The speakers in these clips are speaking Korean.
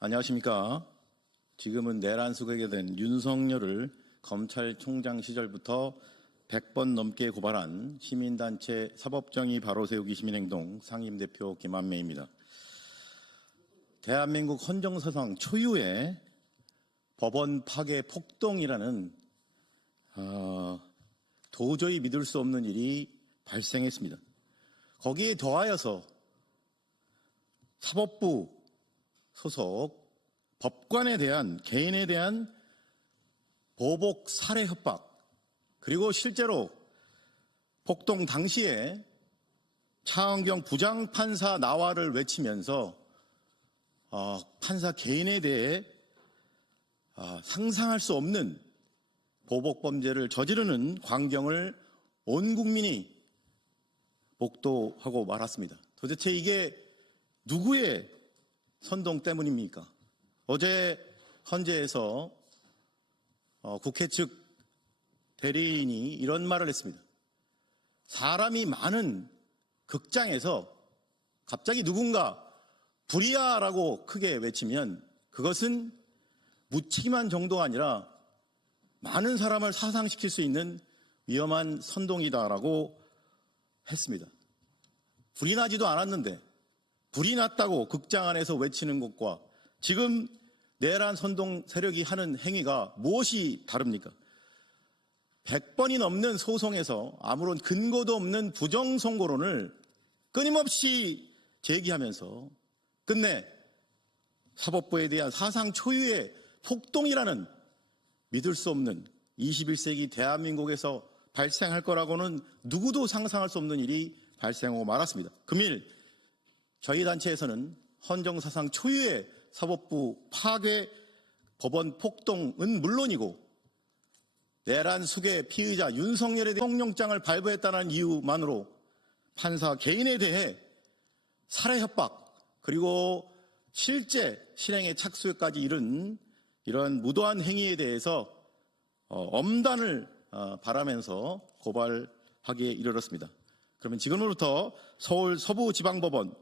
안녕하십니까. 지금은 내란 수객에 된 윤석열을 검찰총장 시절부터 100번 넘게 고발한 시민단체 사법정의 바로 세우기 시민행동 상임대표 김한매입니다. 대한민국 헌정사상 초유의 법원 파괴 폭동이라는 도저히 믿을 수 없는 일이 발생했습니다. 거기에 더하여서 사법부 소속 법관에 대한 개인에 대한 보복 살해 협박, 그리고 실제로 폭동 당시에 차은경 부장판사 나와를 외치면서 판사 개인에 대해 상상할 수 없는 보복 범죄를 저지르는 광경을 온 국민이 목도하고 말았습니다. 도대체 이게 누구의 선동 때문입니까? 어제 헌재에서 국회 측 대리인이 이런 말을 했습니다. 사람이 많은 극장에서 갑자기 누군가 불이야라고 크게 외치면 그것은 묻히기만 정도가 아니라 많은 사람을 사상시킬 수 있는 위험한 선동이다라고 했습니다. 불이 나지도 않았는데 불이 났다고 극장 안에서 외치는 것과 지금 내란 선동 세력이 하는 행위가 무엇이 다릅니까? 100번이 넘는 소송에서 아무런 근거도 없는 부정선고론을 끊임없이 제기하면서 끝내 사법부에 대한 사상 초유의 폭동이라는 믿을 수 없는 21세기 대한민국에서 발생할 거라고는 누구도 상상할 수 없는 일이 발생하고 말았습니다. 금일 저희 단체에서는 헌정사상 초유의 사법부 파괴 법원 폭동은 물론이고 내란 수괴 피의자 윤석열에 대해 구속영장을 발부했다는 이유만으로 판사 개인에 대해 살해 협박 그리고 실제 실행에 착수까지 이른 이런 무도한 행위에 대해서 엄단을 바라면서 고발하기에 이르렀습니다. 그러면 지금부터 서울 서부지방법원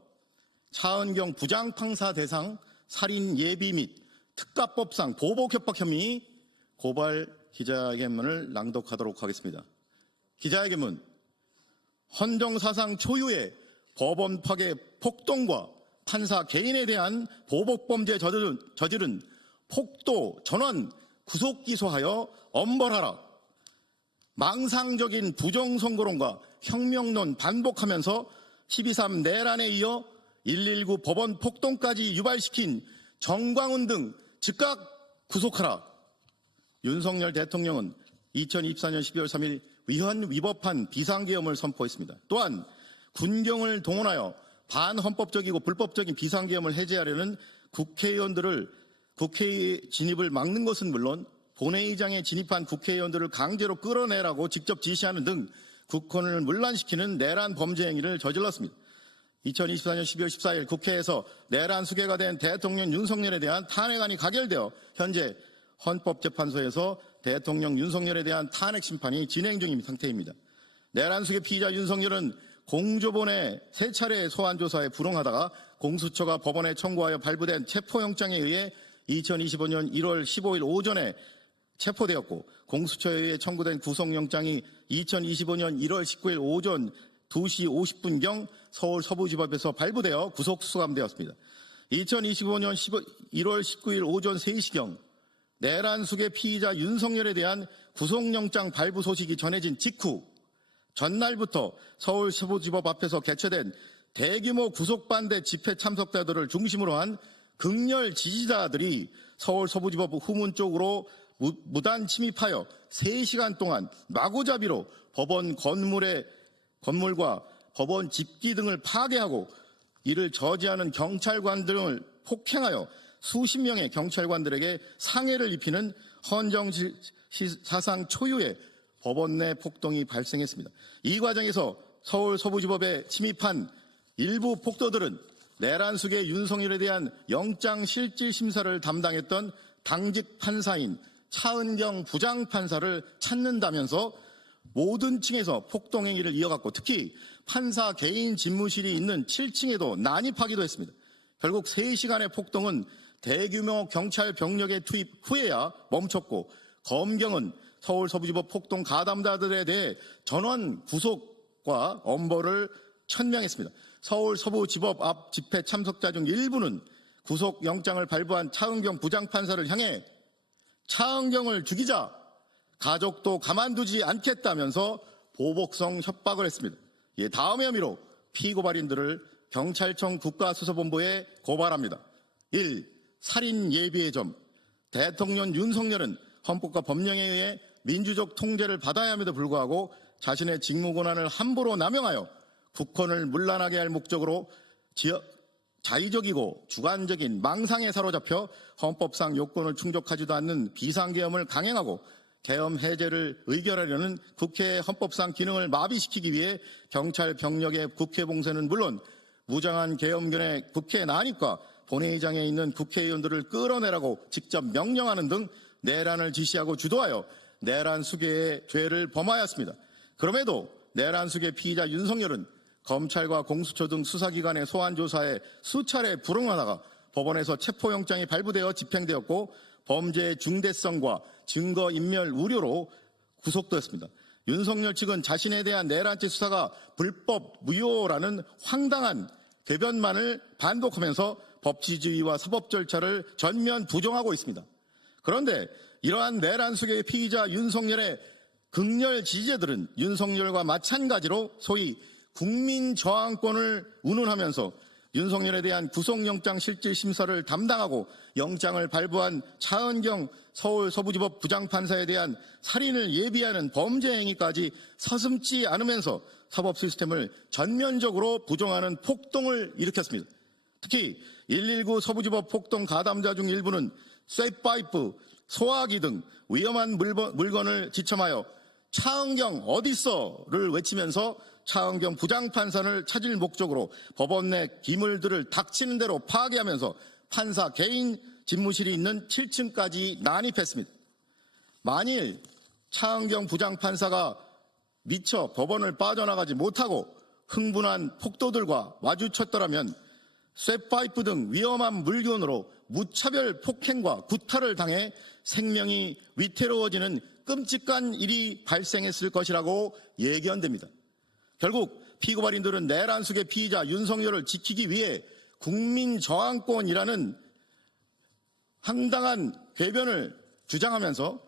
차은경 부장판사 대상 살인 예비 및 특가법상 보복협박 혐의 고발 기자회견문을 낭독하도록 하겠습니다. 기자회견문. 헌정사상 초유의 법원 파괴 폭동과 판사 개인에 대한 보복범죄 저지른 폭도 전원 구속기소하여 엄벌하라. 망상적인 부정선고론과 혁명론 반복하면서 12.3 내란에 이어 119 법원 폭동까지 유발시킨 정광훈 등 즉각 구속하라. 윤석열 대통령은 2024년 12월 3일 위헌위법한 비상계엄을 선포했습니다. 또한 군경을 동원하여 반헌법적이고 불법적인 비상계엄을 해제하려는 국회의원들을 국회에 진입을 막는 것은 물론 본회의장에 진입한 국회의원들을 강제로 끌어내라고 직접 지시하는 등 국권을 문란시키는 내란 범죄 행위를 저질렀습니다. 2024년 12월 14일 국회에서 내란 수괴가 된 대통령 윤석열에 대한 탄핵안이 가결되어 현재 헌법재판소에서 대통령 윤석열에 대한 탄핵 심판이 진행 중인 상태입니다. 내란 수괴 피의자 윤석열은 공조본에 3차례 소환조사에 불응하다가 공수처가 법원에 청구하여 발부된 체포영장에 의해 2025년 1월 15일 오전에 체포되었고 공수처에 의해 청구된 구속영장이 2025년 1월 19일 오전 2시 50분경 서울 서부지법에서 발부되어 구속 수감되었습니다. 2025년 1월 19일 오전 3시경 내란 수괴 피의자 윤석열에 대한 구속영장 발부 소식이 전해진 직후 전날부터 서울 서부지법 앞에서 개최된 대규모 구속반대 집회 참석자들을 중심으로 한 극렬 지지자들이 서울 서부지법 후문 쪽으로 무단 침입하여 3시간 동안 마구잡이로 법원 건물과 법원 집기 등을 파괴하고 이를 저지하는 경찰관 등을 폭행하여 수십 명의 경찰관들에게 상해를 입히는 헌정사상 초유의 법원 내 폭동이 발생했습니다. 이 과정에서 서울 서부지법에 침입한 일부 폭도들은 내란 수괴 윤석열에 대한 영장 실질 심사를 담당했던 당직 판사인 차은경 부장판사를 찾는다면서 모든 층에서 폭동행위를 이어갔고 특히 판사 개인 집무실이 있는 7층에도 난입하기도 했습니다. 결국 3시간의 폭동은 대규모 경찰 병력의 투입 후에야 멈췄고, 검경은 서울 서부지법 폭동 가담자들에 대해 전원 구속과 엄벌을 천명했습니다. 서울 서부지법 앞 집회 참석자 중 일부는 구속영장을 발부한 차은경 부장판사를 향해 차은경을 죽이자, 가족도 가만두지 않겠다면서 보복성 협박을 했습니다. 다음의 혐의로 피고발인들을 경찰청 국가수사본부에 고발합니다. 1. 살인 예비의 점. 대통령 윤석열은 헌법과 법령에 의해 민주적 통제를 받아야 함에도 불구하고 자신의 직무 권한을 함부로 남용하여 국헌을 문란하게 할 목적으로 자의적이고 주관적인 망상에 사로잡혀 헌법상 요건을 충족하지도 않는 비상계엄을 강행하고 계엄 해제를 의결하려는 국회의 헌법상 기능을 마비시키기 위해 경찰 병력의 국회 봉쇄는 물론 무장한 계엄견의 국회 난입과 본회의장에 있는 국회의원들을 끌어내라고 직접 명령하는 등 내란을 지시하고 주도하여 내란 수괴의 죄를 범하였습니다. 그럼에도 내란 수괴 피의자 윤석열은 검찰과 공수처 등 수사기관의 소환조사에 수차례 불응하다가 법원에서 체포영장이 발부되어 집행되었고 범죄의 중대성과 증거인멸 우려로 구속되었습니다. 윤석열 측은 자신에 대한 내란죄 수사가 불법 무효라는 황당한 궤변만을 반복하면서 법치주의와 사법 절차를 전면 부정하고 있습니다. 그런데 이러한 내란 수괴의 피의자 윤석열의 극렬 지지자들은 윤석열과 마찬가지로 소위 국민저항권을 운운하면서 윤석열에 대한 구속영장 실질심사를 담당하고 영장을 발부한 차은경 서울 서부지법 부장판사에 대한 살인을 예비하는 범죄 행위까지 서슴지 않으면서 사법 시스템을 전면적으로 부정하는 폭동을 일으켰습니다. 특히 119 서부지법 폭동 가담자 중 일부는 쇠파이프, 소화기 등 위험한 물건을 지참하여 차은경 어딨어를 외치면서 차은경 부장판사를 찾을 목적으로 법원 내 기물들을 닥치는 대로 파괴하면서 판사 개인 집무실이 있는 7층까지 난입했습니다. 만일 차은경 부장판사가 미처 법원을 빠져나가지 못하고 흥분한 폭도들과 마주쳤더라면 쇠파이프 등 위험한 물건으로 무차별 폭행과 구타를 당해 생명이 위태로워지는 끔찍한 일이 발생했을 것이라고 예견됩니다. 결국 피고발인들은 내란 수괴 피의자 윤석열을 지키기 위해 국민저항권이라는 황당한 궤변을 주장하면서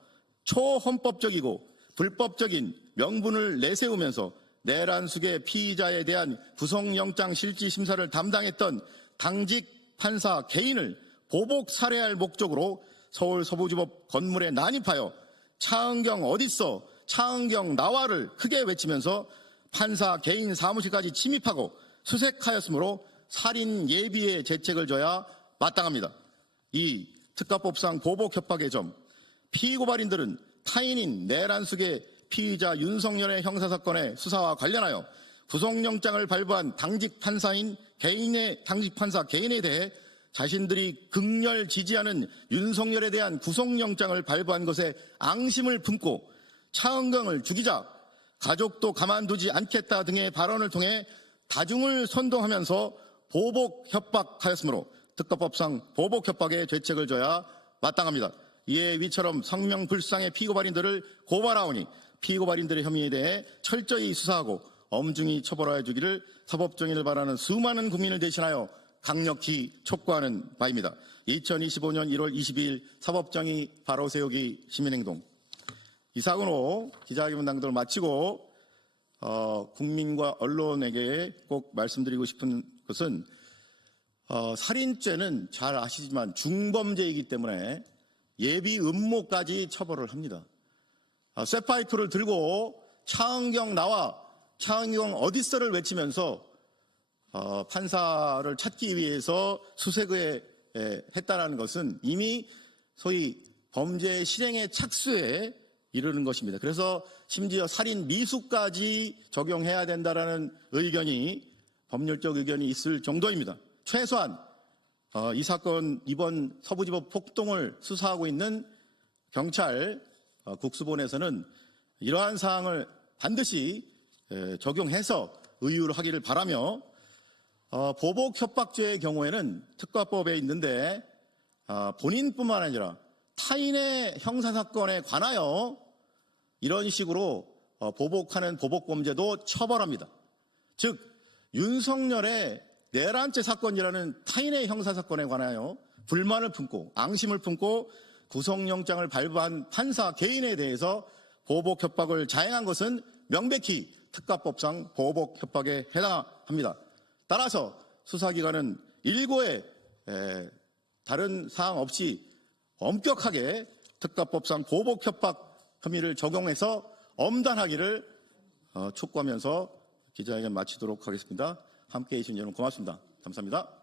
초헌법적이고 불법적인 명분을 내세우면서 내란 수괴 피의자에 대한 구속영장 실질심사를 담당했던 당직 판사 개인을 보복 살해할 목적으로 서울 서부지법 건물에 난입하여 차은경 어딨어, 차은경 나와를 크게 외치면서 판사 개인 사무실까지 침입하고 수색하였으므로 살인 예비의 죄책을 져야 마땅합니다. 이 특가법상 보복 협박의 점, 피고발인들은 타인인 내란 수괴 피의자 윤석열의 형사사건의 수사와 관련하여 구속영장을 발부한 당직 판사인 개인의 당직 판사 개인에 대해 자신들이 극렬 지지하는 윤석열에 대한 구속영장을 발부한 것에 앙심을 품고 차은경을 죽이자, 가족도 가만두지 않겠다 등의 발언을 통해 다중을 선동하면서 보복 협박하였으므로 특가법상 보복 협박의 죄책을 져야 마땅합니다. 이에 위처럼 성명불상의 피고발인들을 고발하오니 피고발인들의 혐의에 대해 철저히 수사하고 엄중히 처벌하여 주기를 사법정의를 바라는 수많은 국민을 대신하여 강력히 촉구하는 바입니다. 2025년 1월 22일 사법정의 바로 세우기 시민행동. 이 사건으로 기자회견 당도를 마치고 국민과 언론에게 꼭 말씀드리고 싶은 것은 살인죄는 잘 아시지만 중범죄이기 때문에 예비 음모까지 처벌을 합니다. 쇠파이프를 들고 차은경 나와, 차은경 어딨어를 외치면서 판사를 찾기 위해서 수색을 했다는 것은 이미 소위 범죄 실행의 착수에 이르는 것입니다. 그래서 심지어 살인 미수까지 적용해야 된다는 의견이 법률적 의견이 있을 정도입니다. 최소한 이 사건 이번 서부지법 폭동을 수사하고 있는 경찰 국수본에서는 이러한 사항을 반드시 적용해서 의율하기를 바라며 보복 협박죄의 경우에는 특가법에 있는데 본인뿐만 아니라 타인의 형사사건에 관하여 이런 식으로 보복하는 보복범죄도 처벌합니다. 즉 윤석열의 내란죄 사건이라는 타인의 형사사건에 관하여 불만을 품고 앙심을 품고 구속영장을 발부한 판사 개인에 대해서 보복 협박을 자행한 것은 명백히 특가법상 보복 협박에 해당합니다. 따라서 수사기관은 일고의 다른 사항 없이 엄격하게 특가법상 보복 협박 혐의를 적용해서 엄단하기를 촉구하면서 기자회견 마치도록 하겠습니다. 함께해 주신 여러분 고맙습니다. 감사합니다.